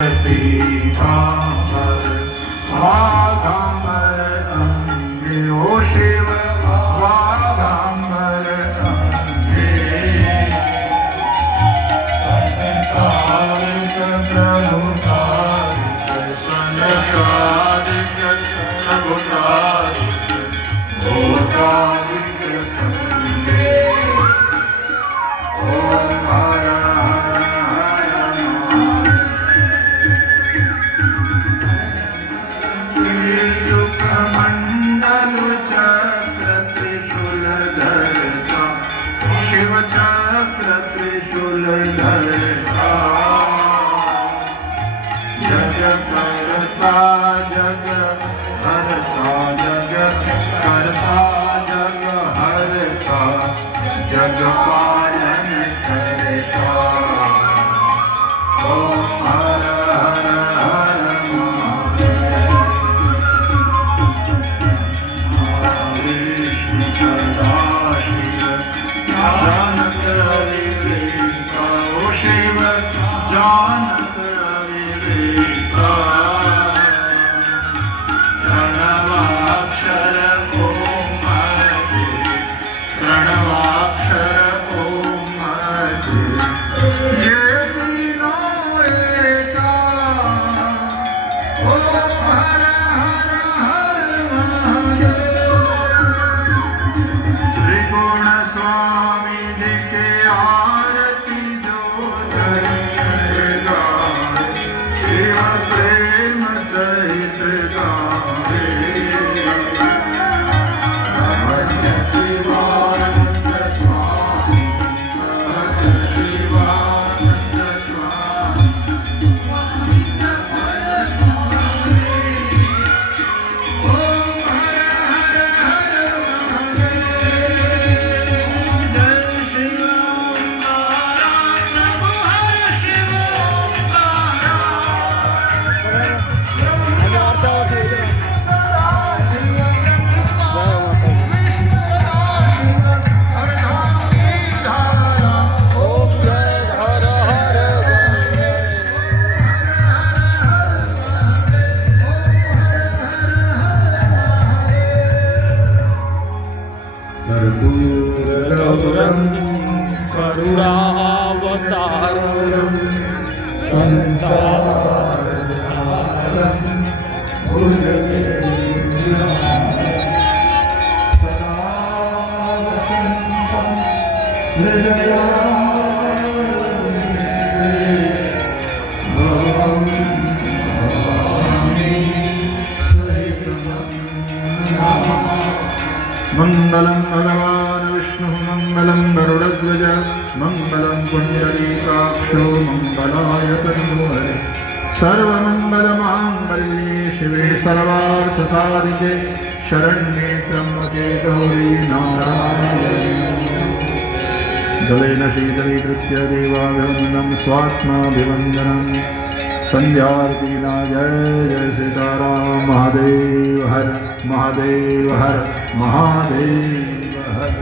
पीताम्बर वाघाम्बर अंगे ओ शिव वाघाम्बर अंगे सनकादिक प्रभुतादिक सनकादिक प्रभुतादिक भूतादिक संगे ओम हर शिव चक्र त्रिशूल धरता जग करता जग हरता जग करता जग हरता जग पालन करता ओम हर हर हर विष्णु सदा शिव जानक अविवेका ओ शिव जानक अविवेका प्रणवाक्षर ओम हरे प्रणवाक्षर ओम हरे ये तीनों एका ओम हर हर हर महादेव त्रिगुण स्वामी जी के आरती जो करेगा शिव प्रेम सहित गावे भक्त शिवानंद स्वामी भक्त शिवानंद स्वामी ओम हर हर हर महादेव जय शिव ओंकारा प्रभु हर शिव ओंकारा सदा शिव विष्णु सदा शिव हर धाम की धारा ओम जय हर हर कर्पूरगौरं करुणावतारं संसारसारं भुजगेन्द्रं सदा वसन्तं हृदयारविन्दे भवं भवामि सहितं नमामि। मंगलम भगवान विष्णु मंगलम गरुड़ध्वज मंगलम पुंडरीकाक्षो मंगलाय तनूहरे सर्वमंगलमांगल्ये शिवे सर्वार्थसाधिके शरण्ये त्र्यंबके गौरी नारायणे जलेन शीतलीकृत्य देवाभिवन्दनं स्वात्माभिवन्दनं संध्यार्तिना जय जय सीताराम महादेव हर महादेव हर महादेव हर।